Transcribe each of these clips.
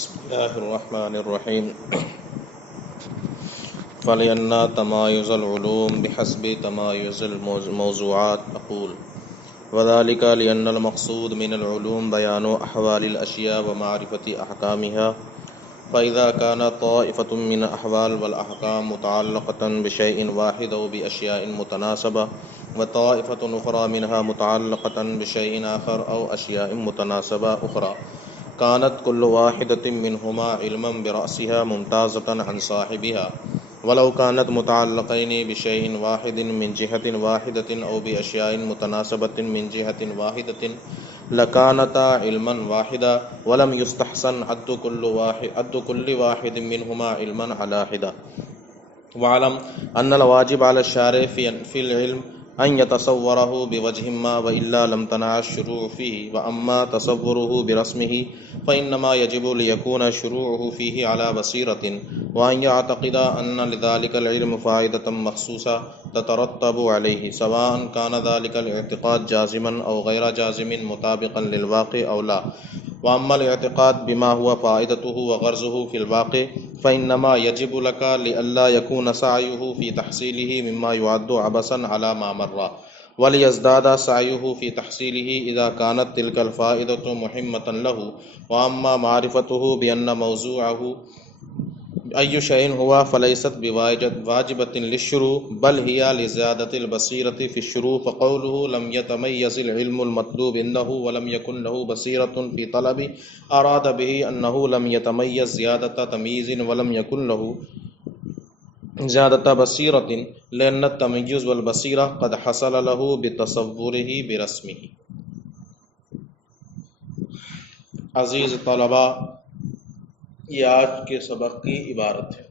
بسم الله الرحمن الرحيم فلأن تمايز العلوم بحسب تمايز الموضوعات أقول وذلك لأن المقصود من العلوم بيان أحوال الأشياء ومعرفة أحكامها فإذا كانت طائفة من الأحوال والأحكام متعلقة بشيء واحد أو بأشياء متناسبة وطائفة أخرى منها متعلقة بشيء آخر أو أشياء متناسبة أخرى كانت كل واحدة منهما علما برأسها ممتازة عن صاحبها ولو كانت متعلقين بشيء واحد من جهة واحدة أو بأشياء متناسبة من جهة واحدة لكانتا علما واحدا ولم يستحسن عد كل واحد منهما علما على حدة وعلم أن الواجب على الشارع في العلم أن يتصوره بوجه ما وإلا لم تنع الشروع فيه وأما تصوره برسمه فإنما يجب ليكون شروعه فيه على بصيرة وأن يعتقد أن لذلك العلم فائدة مخصوصة تترتب عليه سواء كان ذلك الاعتقاد جازما أو غير جازم مطابقا للواقع أو لا وأما الاعتقاد بما هو فائدته وغرضه في الواقع فإنما يجب لك لئلا يكون سعيه في تحصيله مما يعد عبثا على ما مر وليزداد سعيه في تحصيله إذا كانت تلك الفائدة مهمة له وأما معرفته بأن موضوعه أي شيء هو فليست بواجبة للشروع بل هي لزيادة البصيرة في الشروع فقوله لم يتميز العلم المطلوب عنده ولم يكن له بصيرة في طلب أراد به أنه لم يتميز زيادة تمييز ولم يكن له زيادة بصيرة لأن التميز والبصيرة قد حصل له بتصوره برسمه. عزیز طلباء، یہ آج کے سبق کی عبارت ہے.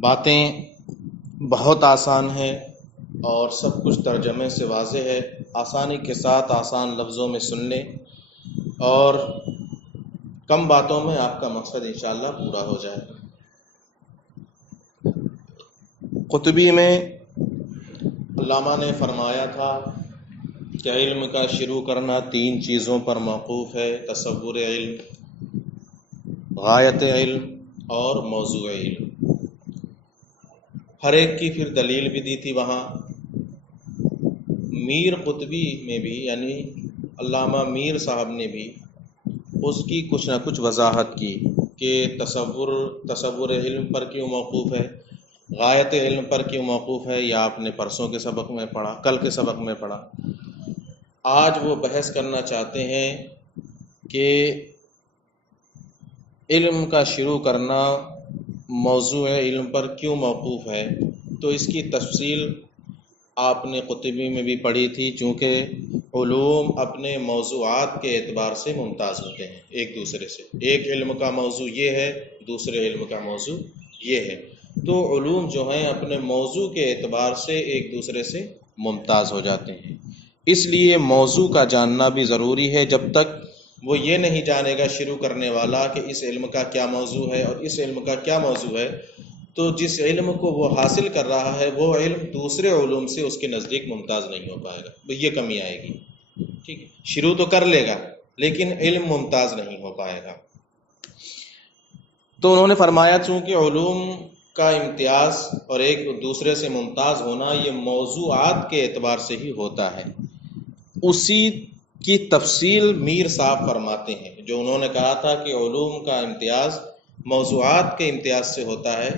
باتیں بہت آسان ہیں اور سب کچھ ترجمے سے واضح ہے. آسانی کے ساتھ آسان لفظوں میں سن لیں اور کم باتوں میں آپ کا مقصد انشاءاللہ پورا ہو جائے گا. قطبی میں علامہ نے فرمایا تھا کہ علم کا شروع کرنا 3 چیزوں پر موقوف ہے: تصور علم، غایت علم اور موضوع علم. ہر ایک کی پھر دلیل بھی دی تھی وہاں. میر قطبی میں بھی یعنی علامہ میر صاحب نے بھی اس کی کچھ نہ کچھ وضاحت کی کہ تصور علم پر کیوں موقوف ہے، غایت علم پر کیوں موقوف ہے. یا آپ نے پرسوں کے سبق میں پڑھا، کل کے سبق میں پڑھا. آج وہ بحث کرنا چاہتے ہیں کہ علم کا شروع کرنا موضوع علم پر کیوں موقوف ہے. تو اس کی تفصیل آپ نے قطبی میں بھی پڑھی تھی. چونکہ علوم اپنے موضوعات کے اعتبار سے ممتاز ہوتے ہیں ایک دوسرے سے. ایک علم کا موضوع یہ ہے، دوسرے علم کا موضوع یہ ہے. تو علوم جو ہیں اپنے موضوع کے اعتبار سے ایک دوسرے سے ممتاز ہو جاتے ہیں. اس لیے موضوع کا جاننا بھی ضروری ہے. جب تک وہ یہ نہیں جانے گا شروع کرنے والا کہ اس علم کا کیا موضوع ہے اور اس علم کا کیا موضوع ہے، تو جس علم کو وہ حاصل کر رہا ہے وہ علم دوسرے علوم سے اس کے نزدیک ممتاز نہیں ہو پائے گا. یہ کمی آئے گی. ٹھیک ہے، شروع تو کر لے گا لیکن علم ممتاز نہیں ہو پائے گا. تو انہوں نے فرمایا چونکہ علوم کا امتیاز اور ایک دوسرے سے ممتاز ہونا یہ موضوعات کے اعتبار سے ہی ہوتا ہے. اسی کی تفصیل میر صاحب فرماتے ہیں. جو انہوں نے کہا تھا کہ علوم کا امتیاز موضوعات کے امتیاز سے ہوتا ہے،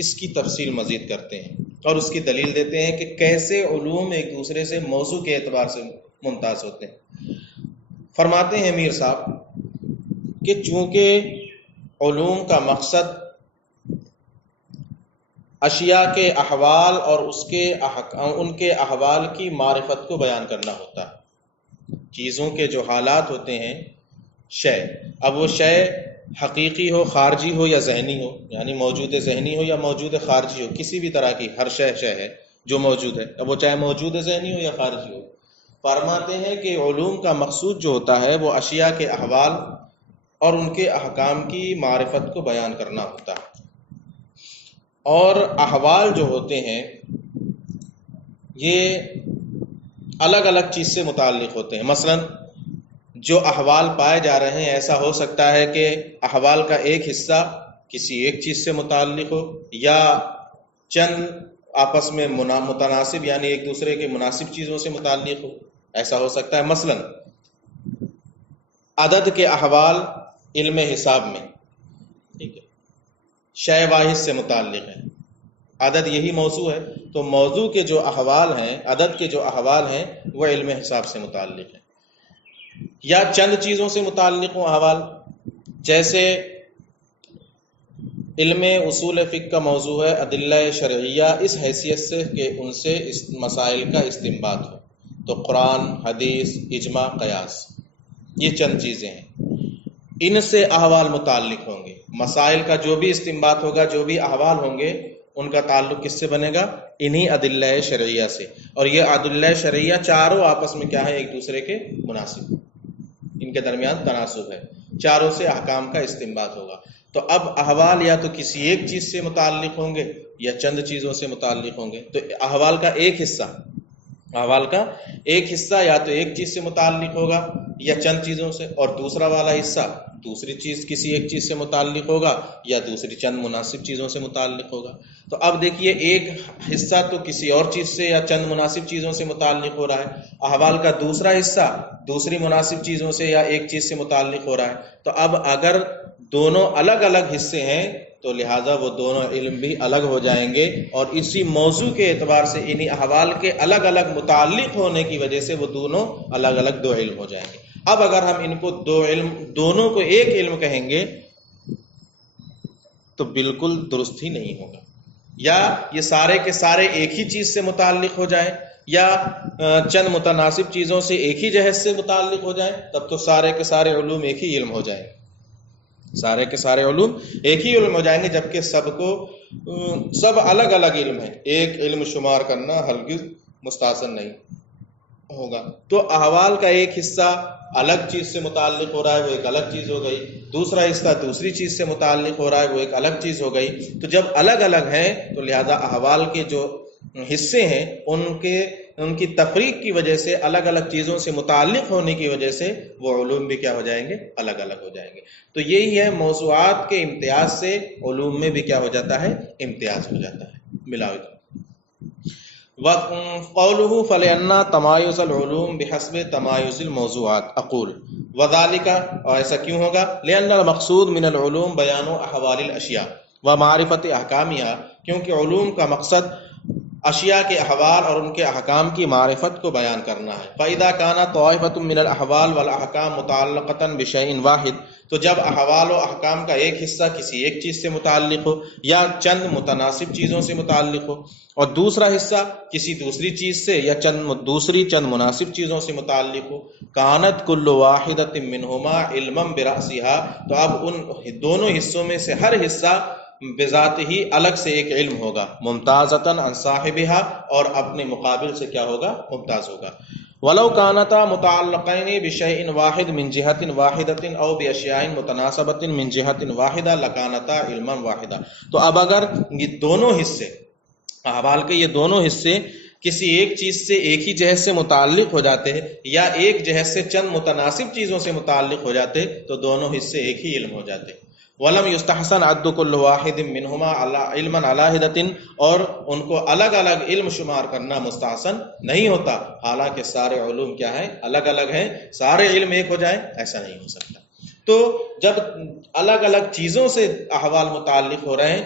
اس کی تفصیل مزید کرتے ہیں اور اس کی دلیل دیتے ہیں کہ کیسے علوم ایک دوسرے سے موضوع کے اعتبار سے ممتاز ہوتے ہیں. فرماتے ہیں میر صاحب کہ چونکہ علوم کا مقصد اشیاء کے احوال اور ان کے احوال کی معرفت کو بیان کرنا ہوتا ہے. چیزوں کے جو حالات ہوتے ہیں، شے، اب وہ شے حقیقی ہو، خارجی ہو یا ذہنی ہو، یعنی موجود ذہنی ہو یا موجود خارجی ہو، کسی بھی طرح کی ہر شے ہے جو موجود ہے، اب وہ چاہے موجود ذہنی ہو یا خارجی ہو. فرماتے ہیں کہ علوم کا مقصود جو ہوتا ہے وہ اشیاء کے احوال اور ان کے احکام کی معرفت کو بیان کرنا ہوتا ہے. اور احوال جو ہوتے ہیں یہ الگ الگ چیز سے متعلق ہوتے ہیں. مثلا جو احوال پائے جا رہے ہیں ایسا ہو سکتا ہے کہ احوال کا ایک حصہ کسی ایک چیز سے متعلق ہو یا چند آپس میں متناسب یعنی ایک دوسرے کے مناسب چیزوں سے متعلق ہو. ایسا ہو سکتا ہے مثلا عدد کے احوال علم حساب میں ٹھیک ہے شے واحد سے متعلق ہے. عدد یہی موضوع ہے تو موضوع کے جو احوال ہیں عدد کے جو احوال ہیں وہ علم حساب سے متعلق ہیں. یا چند چیزوں سے متعلق ہوں احوال، جیسے علم اصول فقہ کا موضوع ہے ادلہ شرعیہ اس حیثیت سے کہ ان سے اس مسائل کا استنباط ہو، تو قرآن، حدیث، اجماع، قیاس یہ چند چیزیں ہیں. ان سے احوال متعلق ہوں گے. مسائل کا جو بھی استنباط ہوگا، جو بھی احوال ہوں گے، ان کا تعلق کس سے بنے گا؟ انہی ادلہ شرعیہ سے. اور یہ ادلہ شرعیہ چاروں آپس میں کیا ہے؟ ایک دوسرے کے مناسب، ان کے درمیان تناسب ہے، چاروں سے احکام کا استنباط ہوگا. تو اب احوال یا تو کسی ایک چیز سے متعلق ہوں گے یا چند چیزوں سے متعلق ہوں گے. تو احوال کا ایک حصہ یا تو ایک چیز سے متعلق ہوگا یا چند چیزوں سے، اور دوسرا والا حصہ دوسری چیز کسی ایک چیز سے متعلق ہوگا یا دوسری چند مناسب چیزوں سے متعلق ہوگا. تو اب دیکھیے ایک حصہ تو کسی اور چیز سے یا چند مناسب چیزوں سے متعلق ہو رہا ہے، احوال کا دوسرا حصہ دوسری مناسب چیزوں سے یا ایک چیز سے متعلق ہو رہا ہے. تو اب اگر دونوں الگ الگ حصے ہیں تو لہٰذا وہ دونوں علم بھی الگ ہو جائیں گے، اور اسی موضوع کے اعتبار سے انہی احوال کے الگ الگ متعلق ہونے کی وجہ سے وہ دونوں الگ الگ دو علم ہو جائیں گے. اب اگر ہم ان کو دونوں کو ایک علم کہیں گے تو بالکل درست ہی نہیں ہوگا. یا یہ سارے کے سارے ایک ہی چیز سے متعلق ہو جائیں یا چند متناسب چیزوں سے ایک ہی جہت سے متعلق ہو جائیں، تب تو سارے کے سارے علوم ایک ہی علم ہو جائیں گے. سارے کے سارے علوم ایک ہی علم ہو جائیں گے، جبکہ سب الگ الگ علم ہیں. ایک علم شمار کرنا ہرگز مستحسن نہیں ہوگا. تو احوال کا ایک حصہ الگ چیز سے متعلق ہو رہا ہے، وہ ایک الگ چیز ہو گئی. دوسرا حصہ دوسری چیز سے متعلق ہو رہا ہے، وہ ایک الگ چیز ہو گئی. تو جب الگ الگ ہیں تو لہذا احوال کے جو حصے ہیں ان کی تفریق کی وجہ سے، الگ الگ چیزوں سے متعلق ہونے کی وجہ سے وہ علوم بھی کیا ہو جائیں گے؟ الگ الگ ہو جائیں گے. تو یہی ہے موضوعات کے امتیاز سے علوم میں بھی کیا ہو جاتا ہے؟ امتیاز ہو جاتا ہے، ملاوٹ. وقوله فلأن تمایز العلوم بحسب تمایز الموضوعات اقول وذلك، اور ایسا کیوں ہوگا؟ لأن المقصود من العلوم بیان احوال الاشیاء ومعرفت احکامها، کیونکہ علوم کا مقصد اشیاء کے احوال اور ان کے احکام کی معرفت کو بیان کرنا ہے. فإذا كانت طائفة من الاحوال والاحکام متعلقة بشيء واحد، تو جب احوال و احکام کا ایک حصہ کسی ایک چیز سے متعلق ہو یا چند متناسب چیزوں سے متعلق ہو، اور دوسرا حصہ کسی دوسری چیز سے یا چند مناسب چیزوں سے متعلق ہو، کانت کل واحدۃ منہما علما برأسها، تو اب ان دونوں حصوں میں سے ہر حصہ بذات ہی الگ سے ایک علم ہوگا، ممتازۃ عن صاحبها، اور اپنے مقابل سے کیا ہوگا؟ ممتاز ہوگا. ولو كانتا متعلقین بشیء واحد من جہت واحدۃ او باشیاء متناسبۃ من جہت واحدہ لکانتا علما واحدہ. تو اب اگر یہ دونوں حصے احوال کے یہ دونوں حصے کسی ایک چیز سے ایک ہی جہت سے متعلق ہو جاتے ہیں یا ایک جہت سے چند متناسب چیزوں سے متعلق ہو جاتے تو دونوں حصے ایک ہی علم ہو جاتے. ولم یستحسن عد کل واحد منہما علما علی حدۃ، اور ان کو الگ الگ علم شمار کرنا مستحسن نہیں ہوتا، حالانکہ سارے علوم کیا ہیں؟ الگ الگ ہیں. سارے علم ایک ہو جائیں ایسا نہیں ہو سکتا. تو جب الگ الگ چیزوں سے احوال متعلق ہو رہے ہیں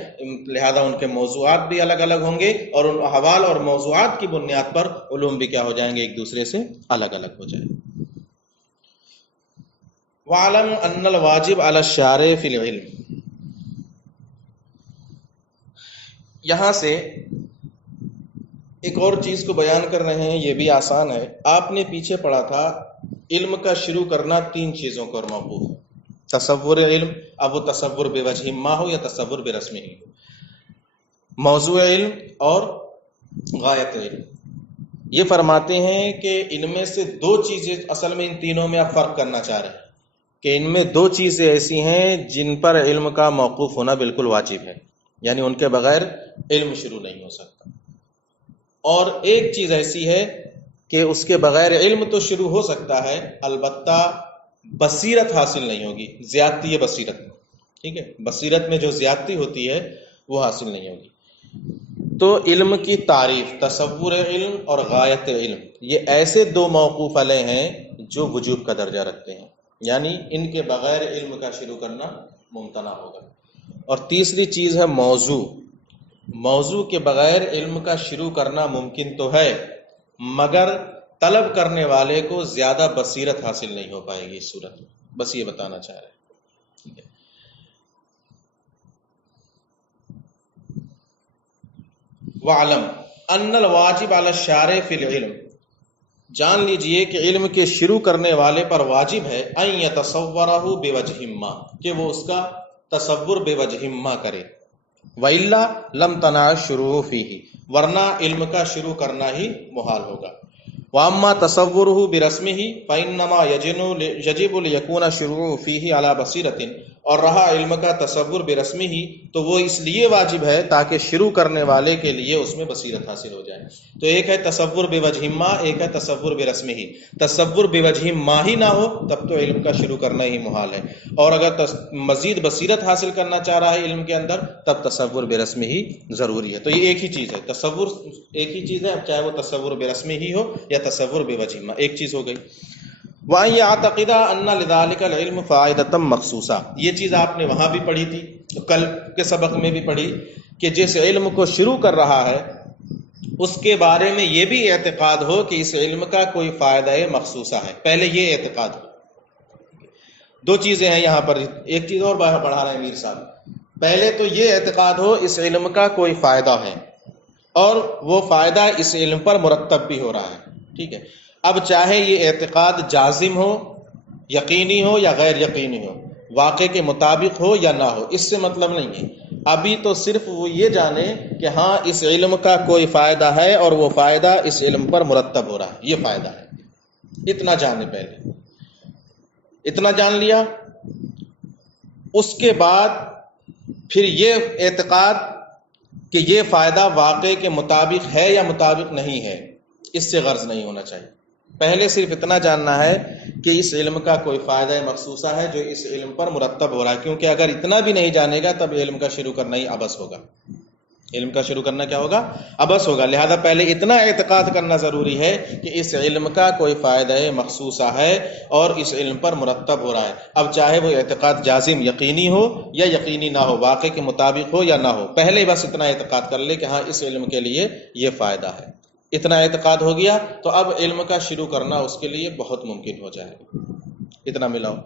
لہذا ان کے موضوعات بھی الگ الگ ہوں گے، اور ان احوال اور موضوعات کی بنیاد پر علوم بھی کیا ہو جائیں گے؟ ایک دوسرے سے الگ الگ ہو جائیں. وَعْلَمْ أَنَّ الْوَاجِبَ عَلَى الشَّارِعِ فِي الْعِلْمِ، یہاں سے ایک اور چیز کو بیان کر رہے ہیں، یہ بھی آسان ہے. آپ نے پیچھے پڑھا تھا علم کا شروع کرنا تین چیزوں پر موقوف ہے. تصور علم، اب وہ تصور بے وجہ ما ہو یا تصور بے رسمی ہو، موضوع علم اور غایت علم. یہ فرماتے ہیں کہ ان میں سے دو چیزیں اصل میں ان تینوں میں آپ فرق کرنا چاہ رہے ہیں کہ ان میں دو چیزیں ایسی ہیں جن پر علم کا موقوف ہونا بالکل واجب ہے، یعنی ان کے بغیر علم شروع نہیں ہو سکتا. اور ایک چیز ایسی ہے کہ اس کے بغیر علم تو شروع ہو سکتا ہے، البتہ بصیرت حاصل نہیں ہوگی، زیادتی بصیرت، ٹھیک ہے، بصیرت میں جو زیادتی ہوتی ہے وہ حاصل نہیں ہوگی۔ تو علم کی تعریف، تصور علم اور غایت علم، یہ ایسے دو موقوف علیہ ہیں جو وجوب کا درجہ رکھتے ہیں، یعنی ان کے بغیر علم کا شروع کرنا ممتنع ہوگا۔ اور تیسری چیز ہے موضوع، موضوع کے بغیر علم کا شروع کرنا ممکن تو ہے، مگر طلب کرنے والے کو زیادہ بصیرت حاصل نہیں ہو پائے گی اس صورت میں، بس یہ بتانا چاہ رہے ہیں، ٹھیک ہے۔ وَعْلَمْ أَنَّ الْوَاجِبَ عَلَى الشَّارِعِ فِي الْعِلْمِ، جان لیجئے کہ علم کے شروع کرنے والے پر واجب ہے أَن يَتَصَوَّرَهُ بِوَجْهٍ مَا، کہ وہ اس کا تصور بوجہ ما کرے، وَإِلَّا لَمْ تَنَعَ الشُّرُوعُ فِيهِ، ورنہ علم کا شروع کرنا ہی محال ہوگا۔ وَأَمَّا تَصَوُّرُهُ بِرَسْمِهِ فَإِنَّمَا يَجِبُ لِيَكُونَ الشُّرُوعُ فِيهِ عَلَى بَصِيرَةٍ، اور رہا علم کا تصور برسمی ہی، تو وہ اس لیے واجب ہے تاکہ شروع کرنے والے کے لیے اس میں بصیرت حاصل ہو جائے۔ تو ایک ہے تصور بوجہ ما، ایک ہے تصور برسمی ہی۔ تصور بوجہ ما ہی نہ ہو تب تو علم کا شروع کرنا ہی محال ہے، اور اگر مزید بصیرت حاصل کرنا چاہ رہا ہے علم کے اندر تب تصور برسمی ہی ضروری ہے۔ تو یہ ایک ہی چیز ہے، تصور ایک ہی چیز ہے، چاہے وہ تصور برسمی ہی ہو یا تصور بوجہ ما، ایک چیز ہو گئی۔ وَأَن يَعْتَقِدَ أَنَّ لِذَلِكَ الْعِلْمَ فَائِدَةً مَخْصُوصَةً، یہ چیز آپ نے وہاں بھی پڑھی تھی، کل کے سبق میں بھی پڑھی، کہ جس علم کو شروع کر رہا ہے اس کے بارے میں یہ بھی اعتقاد ہو کہ اس علم کا کوئی فائدہ مخصوصہ ہے۔ پہلے یہ اعتقاد ہو۔ دو چیزیں ہیں یہاں پر، ایک چیز اور پڑھا رہے ہیں میر صاحب۔ پہلے تو یہ اعتقاد ہو اس علم کا کوئی فائدہ ہے، اور وہ فائدہ اس علم پر مرتب بھی ہو رہا ہے، ٹھیک ہے۔ اب چاہے یہ اعتقاد جازم ہو، یقینی ہو یا غیر یقینی ہو، واقع کے مطابق ہو یا نہ ہو، اس سے مطلب نہیں ہے۔ ابھی تو صرف وہ یہ جانے کہ ہاں اس علم کا کوئی فائدہ ہے اور وہ فائدہ اس علم پر مرتب ہو رہا ہے، یہ فائدہ ہے، اتنا جانے۔ پہلے اتنا جان لیا، اس کے بعد پھر یہ اعتقاد کہ یہ فائدہ واقع کے مطابق ہے یا مطابق نہیں ہے، اس سے غرض نہیں ہونا چاہیے۔ پہلے صرف اتنا جاننا ہے کہ اس علم کا کوئی فائدہ مخصوصہ ہے جو اس علم پر مرتب ہو رہا ہے، کیونکہ اگر اتنا بھی نہیں جانے گا تب علم کا شروع کرنا ہی عبث ہوگا۔ علم کا شروع کرنا کیا ہوگا؟ عبث ہوگا۔ لہذا پہلے اتنا اعتقاد کرنا ضروری ہے کہ اس علم کا کوئی فائدہ مخصوصہ ہے اور اس علم پر مرتب ہو رہا ہے۔ اب چاہے وہ اعتقاد جازم یقینی ہو یا یقینی نہ ہو، واقع کے مطابق ہو یا نہ ہو، پہلے بس اتنا اعتقاد کر لے کہ ہاں اس علم کے لیے یہ فائدہ ہے۔ اتنا اعتقاد ہو گیا تو اب علم کا شروع کرنا اس کے لیے بہت ممکن ہو جائے گا۔ اتنا ملاؤ۔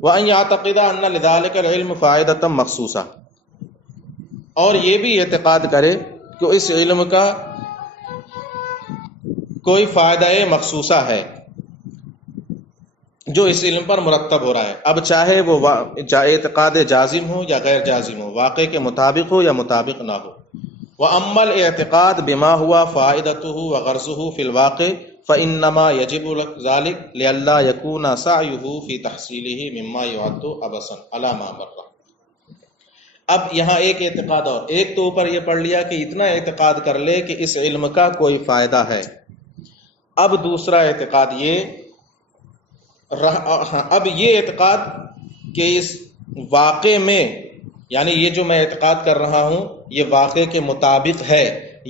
وَأَن يَعْتَقِدَ أَنَّ لِذَلِكَ الْعِلْمَ فَائِدَةً مَخْصُوصَةً، اور یہ بھی اعتقاد کرے کہ اس علم کا کوئی فائدہ مخصوصہ ہے جو اس علم پر مرتب ہو رہا ہے۔ اب چاہے وہ اعتقاد جازم ہو یا غیر جازم ہو، واقع کے مطابق ہو یا مطابق نہ ہو۔ وَأَمَّا الْاعْتِقَادُ بِمَا هُوَ فَائِدَتُهُ وَغَرْضُهُ فِي الْوَاقِعِ فَإِنَّمَا يَجِبُ ذَلِكَ لِئَلَّا يَكُونَ سَعْيُهُ فِي تَحْصِيلِهِ مِمَّا يُعَدُّ عَبَثًا عَلَى مَا مَرَّ۔ اب یہاں ایک اعتقاد اور، ایک تو اوپر یہ پڑھ لیا کہ اتنا اعتقاد کر لے کہ اس علم کا کوئی فائدہ ہے۔ اب دوسرا اعتقاد اب یہ اعتقاد کہ اس واقع میں، یعنی یہ جو میں اعتقاد کر رہا ہوں یہ واقع کے مطابق ہے،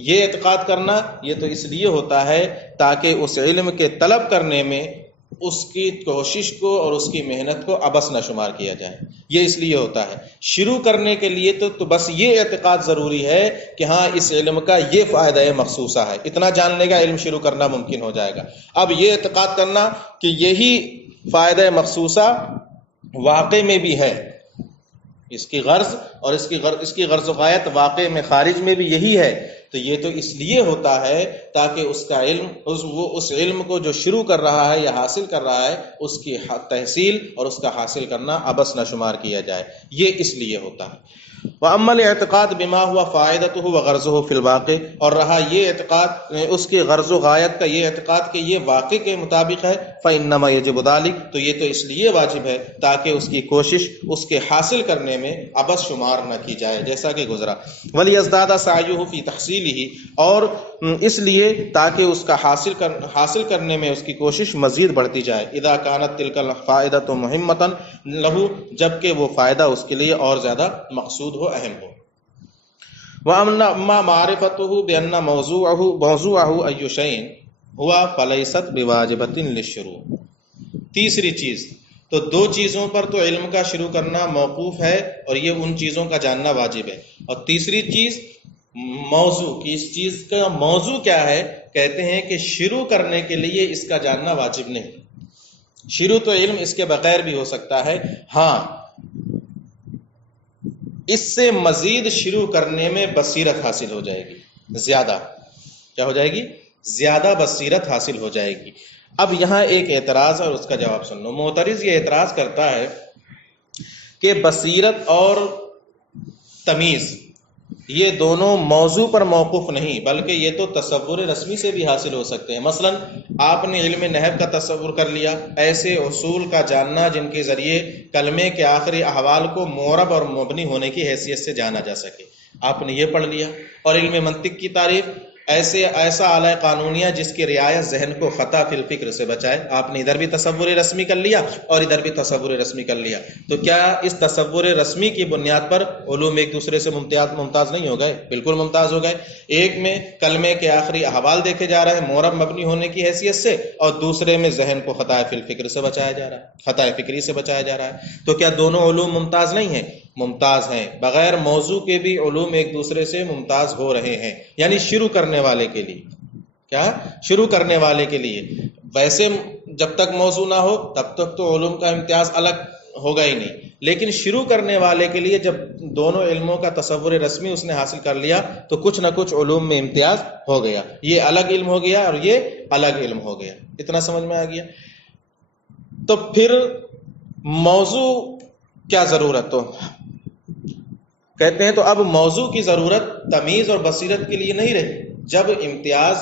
یہ اعتقاد کرنا یہ تو اس لیے ہوتا ہے تاکہ اس علم کے طلب کرنے میں اس کی کوشش کو اور اس کی محنت کو عبث نہ شمار کیا جائے، یہ اس لیے ہوتا ہے۔ شروع کرنے کے لیے تو بس یہ اعتقاد ضروری ہے کہ ہاں اس علم کا یہ فائدہ مخصوصہ ہے، اتنا جان لے گا علم شروع کرنا ممکن ہو جائے گا۔ اب یہ اعتقاد کرنا کہ یہی فائدہ مخصوصہ واقع میں بھی ہے، اس کی غرض اور اس کی غرض و غایت واقع میں خارج میں بھی یہی ہے، تو یہ تو اس لیے ہوتا ہے تاکہ اس کا علم وہ اس علم کو جو شروع کر رہا ہے یا حاصل کر رہا ہے اس کی تحصیل اور اس کا حاصل کرنا عبث نہ شمار کیا جائے، یہ اس لیے ہوتا ہے۔ وَأَمَّا الْاعْتِقَادُ بِمَا هُوَ فَائِدَتُهُ وَغَرْضُهُ فِي الْوَاقِعِ، اور رہا یہ اعتقاد اس کے غرض و غایت کا، یہ اعتقاد کہ یہ واقع کے مطابق ہے، فَإِنَّمَا يَجِبُ ذَلِكَ، تو یہ تو اس لیے واجب ہے تاکہ اس کی کوشش اس کے حاصل کرنے میں عبث شمار نہ کی جائے، جیسا کہ گزرا۔ وَلِيَزْدَادَ سَعْيُهُ فِي تَحْصِيلِهِ، اور اس لیے تاکہ اس کا حاصل کرنے میں اس کی کوشش مزید بڑھتی جائے۔ اذا كانت تلك الفائدة مهمة له، جبکہ وہ فائدہ اس کے لیے اور زیادہ مقصود ہو، اہم ہو۔ وَأَمَّا مَعْرِفَتُهُ بِأَنَّ مَوْضُوعَهُ أَيُّ شَيْءٍ هُوَ فَلَيْسَتْ بِوَاجِبَةٍ لِلشُّرُوعِ۔ تیسری چیز، تو دو چیزوں پر تو علم کا شروع کرنا موقوف ہے اور یہ ان چیزوں کا جاننا واجب ہے، اور تیسری چیز موضوع کی، اس چیز کا موضوع کیا ہے، کہتے ہیں کہ شروع کرنے کے لیے اس کا جاننا واجب نہیں۔ شروع تو علم اس کے بغیر بھی ہو سکتا ہے، ہاں اس سے مزید شروع کرنے میں بصیرت حاصل ہو جائے گی، زیادہ کیا ہو جائے گی، زیادہ بصیرت حاصل ہو جائے گی۔ اب یہاں ایک اعتراض ہے اور اس کا جواب سن لو۔ معترض یہ اعتراض کرتا ہے کہ بصیرت اور تمیز یہ دونوں موضوع پر موقوف نہیں، بلکہ یہ تو تصور رسمی سے بھی حاصل ہو سکتے ہیں۔ مثلا آپ نے علم نحو کا تصور کر لیا، ایسے اصول کا جاننا جن کے ذریعے کلمے کے آخری احوال کو معرب اور مبنی ہونے کی حیثیت سے جانا جا سکے، آپ نے یہ پڑھ لیا۔ اور علم منطق کی تعریف، ایسا اعلی قانونیہ جس کی رعایت ذہن کو خطا فی الفکر سے بچائے، آپ نے ادھر بھی تصور رسمی کر لیا اور ادھر بھی تصور رسمی کر لیا۔ تو کیا اس تصور رسمی کی بنیاد پر علوم ایک دوسرے سے ممتاز نہیں ہو گئے؟ بالکل ممتاز ہو گئے۔ ایک میں کلمے کے آخری احوال دیکھے جا رہے ہیں معرب مبنی ہونے کی حیثیت سے، اور دوسرے میں ذہن کو خطا فی الفکر سے بچایا جا رہا ہے، خطا فکری سے بچایا جا رہا ہے۔ تو کیا دونوں علوم ممتاز نہیں ہیں؟ ممتاز ہیں۔ بغیر موضوع کے بھی علوم ایک دوسرے سے ممتاز ہو رہے ہیں، یعنی شروع کرنے والے کے لیے، کیا شروع کرنے والے کے لیے۔ ویسے جب تک موضوع نہ ہو تب تک تو علوم کا امتیاز الگ ہوگا ہی نہیں، لیکن شروع کرنے والے کے لیے جب دونوں علموں کا تصور رسمی اس نے حاصل کر لیا تو کچھ نہ کچھ علوم میں امتیاز ہو گیا، یہ الگ علم ہو گیا اور یہ الگ علم ہو گیا۔ اتنا سمجھ میں آ گیا؟ تو پھر موضوع کیا ضرورت؟ تو کہتے ہیں تو اب موضوع کی ضرورت تمیز اور بصیرت کے لیے نہیں رہی۔ جب امتیاز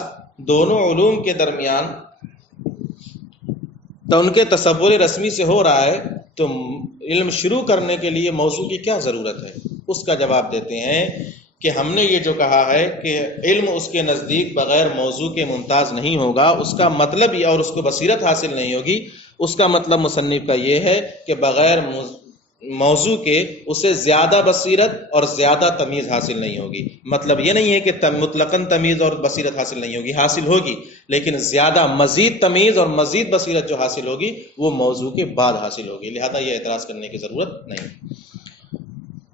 دونوں علوم کے درمیان تو ان کے تصور رسمی سے ہو رہا ہے تو علم شروع کرنے کے لیے موضوع کی کیا ضرورت ہے؟ اس کا جواب دیتے ہیں کہ ہم نے یہ جو کہا ہے کہ علم اس کے نزدیک بغیر موضوع کے ممتاز نہیں ہوگا، اس کا مطلب یہ، اور اس کو بصیرت حاصل نہیں ہوگی، اس کا مطلب مصنف کا یہ ہے کہ بغیر موضوع کے اسے زیادہ بصیرت اور زیادہ تمیز حاصل نہیں ہوگی۔ مطلب یہ نہیں ہے کہ مطلقاً تمیز اور بصیرت حاصل نہیں ہوگی، حاصل ہوگی، لیکن زیادہ مزید تمیز اور مزید بصیرت جو حاصل ہوگی وہ موضوع کے بعد حاصل ہوگی، لہذا یہ اعتراض کرنے کی ضرورت نہیں۔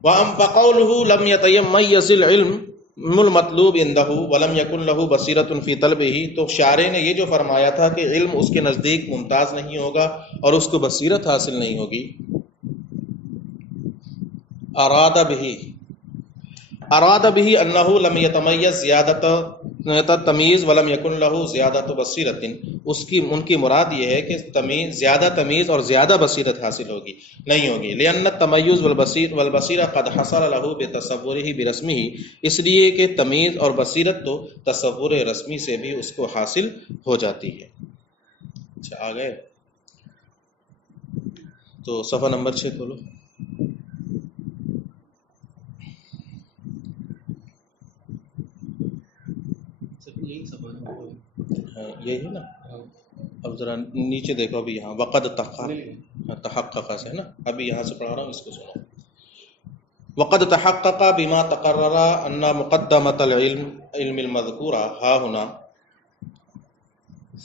وَقَوْلُهُ لَمْ يَتَيَمَّيَّزِ الْعِلْمُ الْمَطْلُوبُ عِنْدَهُ وَلَمْ يَكُنْ لَهُ بَصِيرَةٌ فِي طَلْبِهِ، تو شارع نے یہ جو فرمایا تھا کہ علم اس کے نزدیک ممتاز نہیں ہوگا اور اس کو بصیرت حاصل نہیں ہوگی، اراد به انه لم يتميز زیادت تمیز ولم يكن له زیادت بصیرت، ان کی مراد یہ ہے کہ زیادہ تمیز اور زیادہ بصیرت حاصل ہوگی نہیں ہوگی، لأن التميز والبصیرہ قد حصل له بتصوره برسمه، اس لیے کہ تمیز اور بصیرت تو تصور رسمی سے بھی اس کو حاصل ہو جاتی ہے۔ اچھا آ گئے؟ تو صفحہ نمبر 6 کھولو۔ یہی ہے نا، اب ذرا نیچے دیکھو، ابھی یہاں وقد تحقق سے ہے نا، ابھی یہاں سے پڑھا رہا ہوں، اس کو سنو۔ وقد تحقق بما تقرر ان مقدمۃ العلم المذکورہ ہا ہنا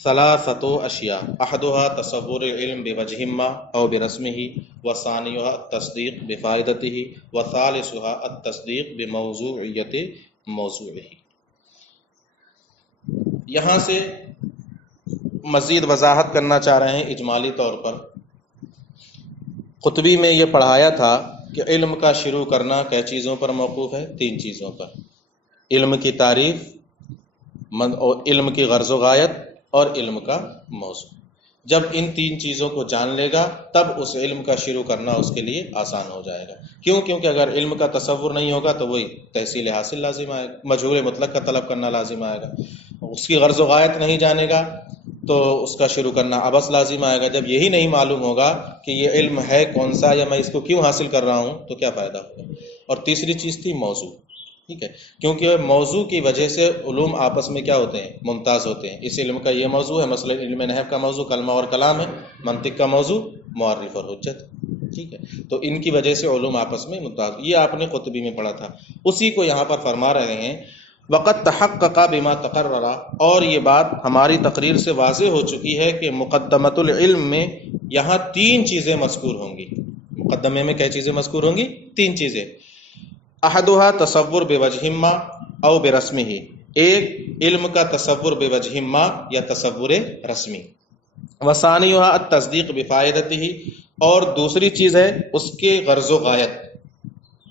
ثلاثۃ اشیاء، احدها تصور العلم بوجہ ما او برسمه، وثانیها التصدیق بفائدته، وثالثها التصدیق بموضوعیت موضوعه۔ یہاں سے مزید وضاحت کرنا چاہ رہے ہیں اجمالی طور پر۔ قطبی میں یہ پڑھایا تھا کہ علم کا شروع کرنا کئی چیزوں پر موقوف ہے، 3 چیزوں پر: علم کی تعریف، علم کی غرض و غایت، اور علم کا موضوع۔ جب ان تین چیزوں کو جان لے گا تب اس علم کا شروع کرنا اس کے لیے آسان ہو جائے گا. کیونکہ اگر علم کا تصور نہیں ہوگا تو وہی تحصیل حاصل لازم آئے گا، مجہول مطلق کا طلب کرنا لازم آئے گا. اس کی غرض و غایت نہیں جانے گا تو اس کا شروع کرنا عبث لازم آئے گا. جب یہی نہیں معلوم ہوگا کہ یہ علم ہے کون سا یا میں اس کو کیوں حاصل کر رہا ہوں تو کیا فائدہ ہوگا. اور تیسری چیز تھی موضوع. ٹھیک ہے، کیونکہ موضوع کی وجہ سے علوم آپس میں کیا ہوتے ہیں، ممتاز ہوتے ہیں. اس علم کا یہ موضوع ہے، مثلا علم نحو کا موضوع کلمہ اور کلام ہے، منطق کا موضوع معرف اور حجت. ٹھیک ہے، تو ان کی وجہ سے علوم آپس میں ممتاز. یہ آپ نے قطبی میں پڑھا تھا، اسی کو یہاں پر فرما رہے ہیں وقت تحقق بما تقرر. اور یہ بات ہماری تقریر سے واضح ہو چکی ہے کہ مقدمۃ العلم میں یہاں تین چیزیں مذکور ہوں گی. مقدمے میں کیا چیزیں مذکور ہوں گی؟ تین چیزیں. احدھا تصور بوجہ ما او برسمہ، ایک علم کا تصور بوجہ ما یا تصور رسمی. وثانیھا التصدیق بفائدتہ، اور دوسری چیز ہے اس کے غرض و غایت.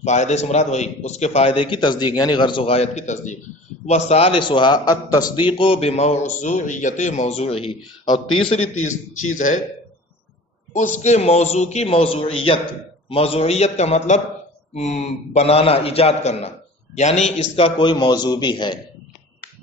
فائدے سے مراد وہی اس کے فائدے کی تصدیق، یعنی غرض و غایت کی تصدیق. وثالثھا التصدیق بموضوعیت موضوعہ، اور تیسری چیز ہے اس کے موضوع کی موضوعیت. موضوعیت کا مطلب بنانا، ایجاد کرنا، یعنی اس کا کوئی موضوع بھی ہے.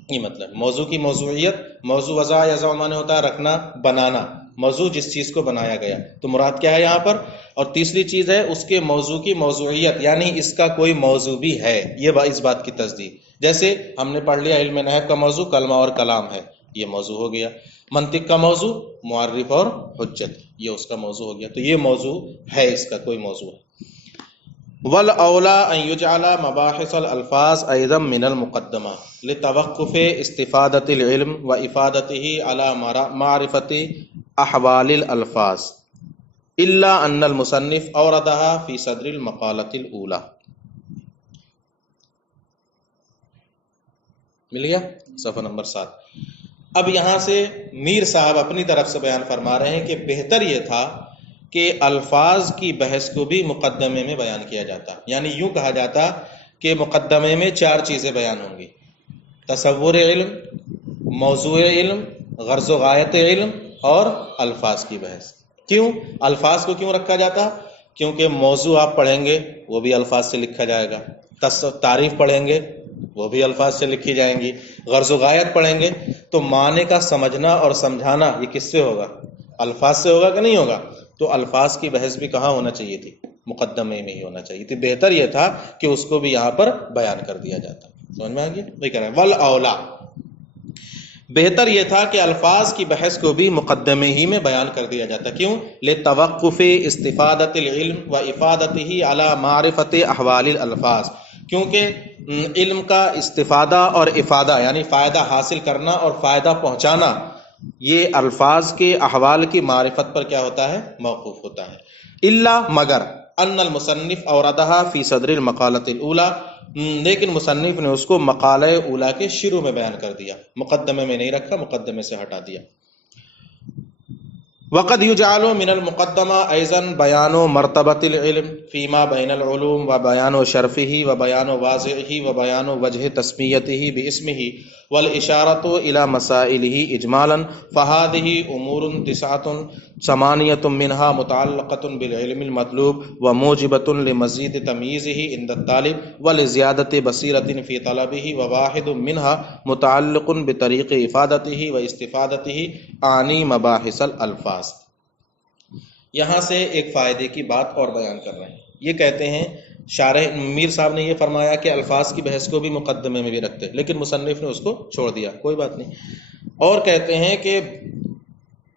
یہ مطلب موضوع کی موضوعیت. موضوع وضع یضع معنی ہوتا ہے رکھنا، بنانا. موضوع جس چیز کو بنایا گیا، تو مراد کیا ہے یہاں پر. اور تیسری چیز ہے اس کے موضوع کی موضوعیت، یعنی اس کا کوئی موضوع بھی ہے، یہ اس بات کی تصدیق. جیسے ہم نے پڑھ لیا علم نحو کا موضوع کلمہ اور کلام ہے، یہ موضوع ہو گیا. منطق کا موضوع معرف اور حجت، یہ اس کا موضوع ہو گیا. تو یہ موضوع ہے، اس کا کوئی موضوع ہے. والاولا ان يجعل مباحث الالفاظ ايضا من المقدمه لتوقف استفادة العلم وافادته على معرفة احوال الالفاظ الا ان المصنف اوردها في صدر المقالة الاولى. مل گیا صفحہ نمبر 7. اب یہاں سے میر صاحب اپنی طرف سے بیان فرما رہے ہیں کہ بہتر یہ تھا کہ الفاظ کی بحث کو بھی مقدمے میں بیان کیا جاتا. یعنی یوں کہا جاتا کہ مقدمے میں 4 چیزیں بیان ہوں گی: تصور علم، موضوع علم، غرض و غایت علم اور الفاظ کی بحث. کیوں الفاظ کو کیوں رکھا جاتا؟ کیونکہ موضوع آپ پڑھیں گے وہ بھی الفاظ سے لکھا جائے گا، تعریف پڑھیں گے وہ بھی الفاظ سے لکھی جائیں گی، غرض و غایت پڑھیں گے تو معنی کا سمجھنا اور سمجھانا یہ کس سے ہوگا؟ الفاظ سے ہوگا کہ نہیں ہوگا؟ تو الفاظ کی بحث بھی کہاں ہونا چاہیے تھی؟ مقدمے میں ہی ہونا چاہیے تھی. بہتر یہ تھا کہ اس کو بھی یہاں پر بیان کر دیا جاتا. سمجھ میں آ گیا؟ وہی کہہ رہے ہیں والاولا، بہتر یہ تھا کہ الفاظ کی بحث کو بھی مقدمے ہی میں بیان کر دیا جاتا. کیوں؟ لتوقف استفادۃ العلم وافادتہ علی معرفۃ احوال الالفاظ، کیونکہ علم کا استفادہ اور افادہ یعنی فائدہ حاصل کرنا اور فائدہ پہنچانا یہ الفاظ کے احوال کی معرفت پر کیا ہوتا ہے؟ موقوف ہوتا ہے. الا مگر ان المصنف اوردها فی صدر المقالۃ الاولى، لیکن مصنف نے اس کو مقالہ اولا کے شروع میں بیان کر دیا، مقدمے میں نہیں رکھا، مقدمے سے ہٹا دیا. وقد يجعل من المقدمہ ایضا بیان مرتبۃ العلم فيما بین العلوم وبیان شرفہ وبیان واضعہ وبیان وجہ تسمیتہ باسمہ والاشارۃ الی مسائلہ اجمالا، فہذہ امور 8 منها متعلقۃ بالعلم المطلوب وموجبۃ لمزید تمییزہ عند الطالب ولزیادۃ بصیرۃ فی طلبہ، وواحد منها متعلق بطریق افادتہ واستفادتہ عن مباحث الالفاظ. یہاں سے ایک فائدے کی بات اور بیان کر رہے ہیں. یہ کہتے ہیں شارح میر صاحب نے یہ فرمایا کہ الفاظ کی بحث کو بھی مقدمے میں بھی رکھتے، لیکن مصنف نے اس کو چھوڑ دیا، کوئی بات نہیں. اور کہتے ہیں کہ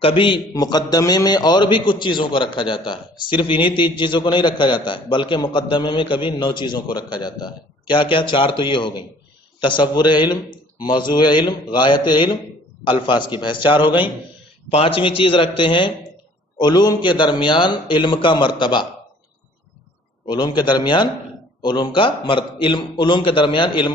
کبھی مقدمے میں اور بھی کچھ چیزوں کو رکھا جاتا ہے، صرف انہی 3 چیزوں کو نہیں رکھا جاتا ہے، بلکہ مقدمے میں کبھی 9 چیزوں کو رکھا جاتا ہے. کیا کیا؟ 4 تو یہ ہو گئیں: تصور علم، موضوع علم، غایت علم، الفاظ کی بحث. 4 ہو گئیں. 5ویں چیز رکھتے ہیں علوم کے درمیان علم کا مرتبہ. علوم کے درمیان علم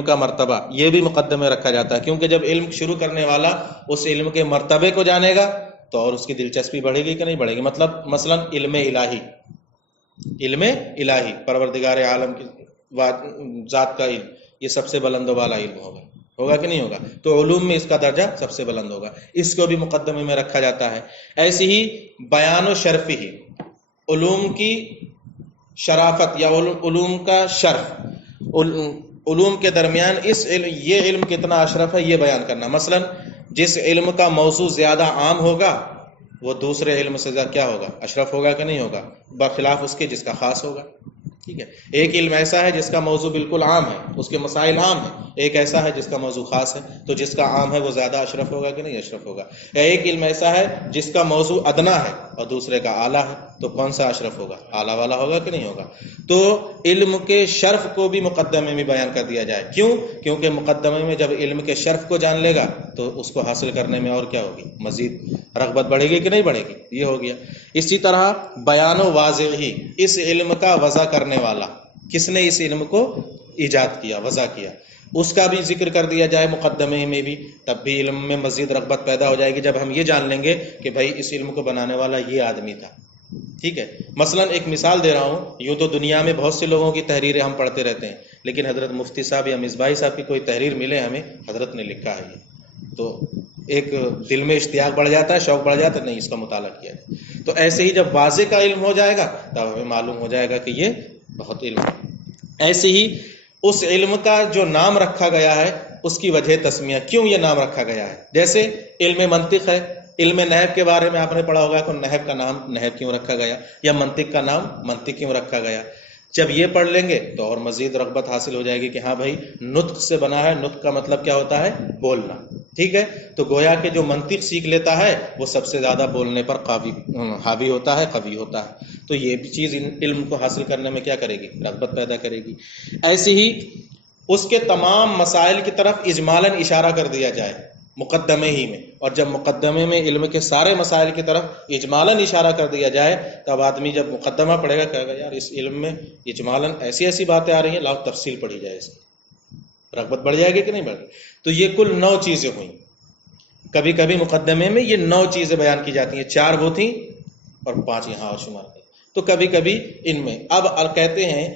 کا مرتبہ یہ بھی مقدمے میں رکھا جاتا ہے، کیونکہ جب علم شروع کرنے والا اس علم کے مرتبے کو جانے گا تو اور اس کی دلچسپی بڑھے گی کہ نہیں بڑھے گی. مطلب مثلا علم الہی، پروردگار عالم کی ذات کا علم، یہ سب سے بلند و بالا علم ہوگا. ہوگا کہ نہیں ہوگا؟ تو علوم میں اس کا درجہ سب سے بلند ہوگا، اس کو بھی مقدمے میں رکھا جاتا ہے۔ ایسے ہی بیان و شرفی ہی، علوم کی شرافت یا علوم کا شرف، علوم کے درمیان یہ علم کتنا اشرف ہے یہ بیان کرنا۔ مثلا جس علم کا موضوع زیادہ عام ہوگا وہ دوسرے علم سے کیا ہوگا؟ اشرف ہوگا کہ نہیں ہوگا؟ برخلاف اس کے جس کا خاص ہوگا۔ ٹھیک ہے، ایک علم ایسا ہے جس کا موضوع بالکل عام ہے، اس کے مسائل عام ہیں، ایک ایسا ہے جس کا موضوع خاص ہے، تو جس کا عام ہے وہ زیادہ اشرف ہوگا کہ نہیں اشرف ہوگا؟ یا ایک علم ایسا ہے جس کا موضوع ادنا ہے اور دوسرے کا اعلیٰ ہے، تو کون سا اشرف ہوگا؟ اعلیٰ والا ہوگا کہ نہیں ہوگا؟ تو علم کے شرف کو بھی مقدمے میں بیان کر دیا جائے۔ کیوں؟ کیونکہ مقدمے میں جب علم کے شرف کو جان لے گا تو اس کو حاصل کرنے میں اور کیا ہوگی؟ مزید رغبت بڑھے گی کہ نہیں بڑھے گی؟ یہ ہو گیا۔ اسی طرح بیان و واضح ہی، اس علم کا وضع کرنے والا، کس نے اس علم کو ایجاد کیا، وضع کیا، اس کا بھی ذکر کر دیا جائے مقدمے میں بھی، تب بھی علم میں مزید رغبت پیدا ہو جائے گی جب ہم یہ جان لیں گے کہ بھائی اس علم کو بنانے والا یہ آدمی تھا۔ ٹھیک ہے، مثلا ایک مثال دے رہا ہوں، یوں تو دنیا میں بہت سے لوگوں کی تحریریں ہم پڑھتے رہتے ہیں، لیکن حضرت مفتی صاحب یا مصباحی صاحب کی کوئی تحریر ملے ہمیں، حضرت نے لکھا ہے یہ، تو ایک دل میں اشتیاق بڑھ جاتا ہے، شوق بڑھ جاتا ہے، نہیں اس کا مطالعہ کیا ہے۔ تو ایسے ہی جب واضح کا علم ہو جائے گا تب ہمیں معلوم ہو جائے گا کہ یہ بہت علم ہے۔ ایسے ہی اس علم کا جو نام رکھا گیا ہے اس کی وجہ تسمیہ، کیوں یہ نام رکھا گیا ہے؟ جیسے علم منطق ہے، علم نحو کے بارے میں آپ نے پڑھا ہوگا کہ نحو کا نام نحو کیوں رکھا گیا، یا منطق کا نام منطق کیوں رکھا گیا۔ جب یہ پڑھ لیں گے تو اور مزید رغبت حاصل ہو جائے گی کہ ہاں بھائی نطق سے بنا ہے، نطق کا مطلب کیا ہوتا ہے؟ بولنا۔ ٹھیک ہے، تو گویا کہ جو منطق سیکھ لیتا ہے وہ سب سے زیادہ بولنے پر حاوی ہوتا ہے، قوی ہوتا ہے، تو یہ بھی چیز علم کو حاصل کرنے میں کیا کرے گی؟ رغبت پیدا کرے گی۔ ایسے ہی اس کے تمام مسائل کی طرف اجمالاً اشارہ کر دیا جائے مقدمے ہی میں، اور جب مقدمے میں علم کے سارے مسائل کی طرف اجمالاً اشارہ کر دیا جائے تب آدمی جب مقدمہ پڑھے گا کہے گا یار اس علم میں اجمالاً ایسی ایسی باتیں آ رہی ہیں، لاؤ تفصیل پڑھی جائے، اس کی رغبت بڑھ جائے گی کہ نہیں بڑھ گی؟ تو یہ کل 9 چیزیں ہوئیں۔ کبھی کبھی مقدمے میں یہ 9 چیزیں بیان کی جاتی ہیں، 4 وہ تھیں اور 5 یہاں اور شمار کی، تو کبھی کبھی ان میں اب کہتے ہیں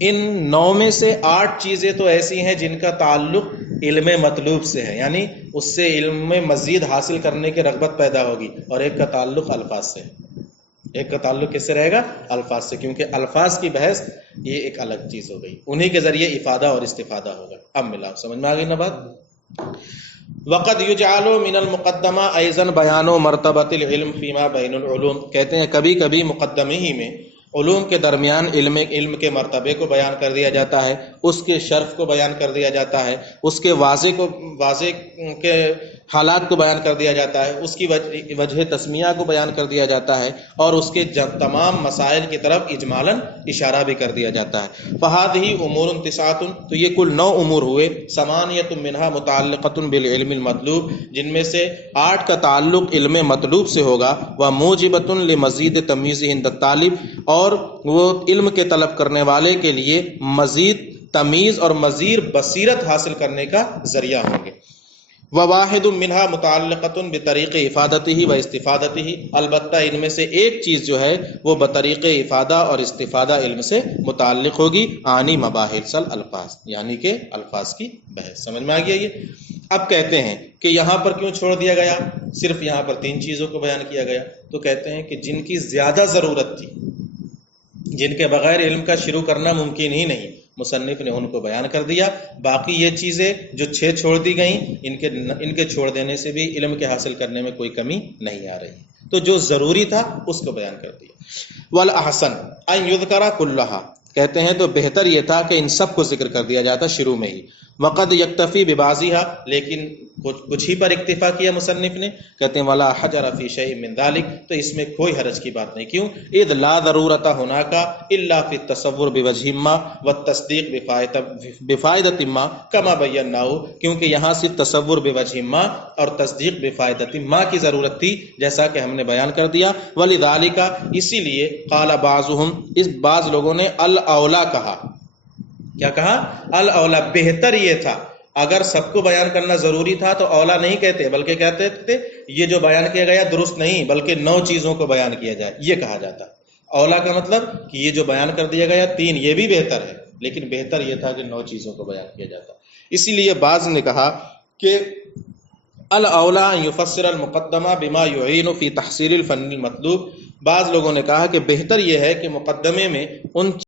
ان 9 میں سے 8 چیزیں تو ایسی ہیں جن کا تعلق علم مطلوب سے ہے، یعنی اس سے علم میں مزید حاصل کرنے کی رغبت پیدا ہوگی، اور ایک کا تعلق الفاظ سے ہے۔ ایک کا تعلق کس سے رہے گا؟ الفاظ سے، کیونکہ الفاظ کی بحث یہ ایک الگ چیز ہو گئی، انہی کے ذریعے افادہ اور استفادہ ہوگا۔ اب ملا، سمجھ میں آ گئی نا بات؟ وقد یجعل من المقدمہ ایضا بیان و مرتبۃ العلم فیما بین العلوم، کہتے ہیں کبھی کبھی مقدمے ہی میں علوم کے درمیان علم کے مرتبے کو بیان کر دیا جاتا ہے، اس کے شرف کو بیان کر دیا جاتا ہے، اس کے واضح کے حالات کو بیان کر دیا جاتا ہے، اس کی وجہ تسمیہ کو بیان کر دیا جاتا ہے، اور اس کے تمام مسائل کی طرف اجمالاً اشارہ بھی کر دیا جاتا ہے۔ فہذہ امور 9، تو یہ کل 9 امور ہوئے، ثمانیۃ منہا متعلقۃ بالعلم المطلوب، جن میں سے 8 کا تعلق علم مطلوب سے ہوگا، وموجبۃ لمزید تمییز عند الطالب، اور وہ علم کے طلب کرنے والے کے لیے مزید تمیز اور مزید بصیرت حاصل کرنے کا ذریعہ ہوں گے۔ وواحد منہا متعلقۃ بطریق افادتہ و استفادتہ، البتہ ان میں سے ایک چیز جو ہے وہ بطریق افادہ اور استفادہ علم سے متعلق ہوگی، آنی مباحث الفاظ، یعنی کہ الفاظ کی بحث۔ سمجھ میں آ گیا یہ؟ اب کہتے ہیں کہ یہاں پر کیوں چھوڑ دیا گیا، صرف یہاں پر 3 چیزوں کو بیان کیا گیا؟ تو کہتے ہیں کہ جن کی زیادہ ضرورت تھی، جن کے بغیر علم کا شروع کرنا ممکن ہی نہیں، مصنف نے ان کو بیان کر دیا، باقی یہ چیزیں جو 6 چھوڑ دی گئیں، ان کے چھوڑ دینے سے بھی علم کے حاصل کرنے میں کوئی کمی نہیں آ رہی، تو جو ضروری تھا اس کو بیان کر دیا۔ والاحسن ان یذکر کلھا، کہتے ہیں تو بہتر یہ تھا کہ ان سب کو ذکر کر دیا جاتا شروع میں ہی۔ وقد یکتفی ببعضھا، لیکن کچھ ہی پر اکتفا کیا مصنف نے، کہتے ہیں ولا حجر فی شیء من ذلک، تو اس میں کوئی حرج کی بات نہیں۔ کیوں؟ اذ لا ضرورت هناك الا فی التصور بوجہ ما والتصدیق بفائدۃ ما کما بیناه، کیونکہ یہاں صرف تصور بوجہ ما اور تصدیق بفائدۃ ما کی ضرورت تھی، جیسا کہ ہم نے بیان کر دیا۔ ولذالک، اسی لیے قال بعضهم، اس بعض لوگوں نے الاولا کہا، کیا کہا؟ الاولا، بہتر یہ تھا، اگر سب کو بیان کرنا ضروری تھا تو اولا نہیں کہتے، بلکہ کہتے تھے یہ جو بیان کیا گیا درست نہیں، بلکہ 9 چیزوں کو بیان کیا جائے، یہ کہا جاتا۔ اولا کا مطلب کہ یہ جو بیان کر دیا گیا 3، یہ بھی بہتر ہے، لیکن بہتر یہ تھا کہ 9 چیزوں کو بیان کیا جاتا۔ اسی لیے بعض نے کہا کہ الاولا ان یفسر المقدمہ بما یعین فی تحصیل الفن المطلوب، بعض لوگوں نے کہا کہ بہتر یہ ہے کہ مقدمے میں ان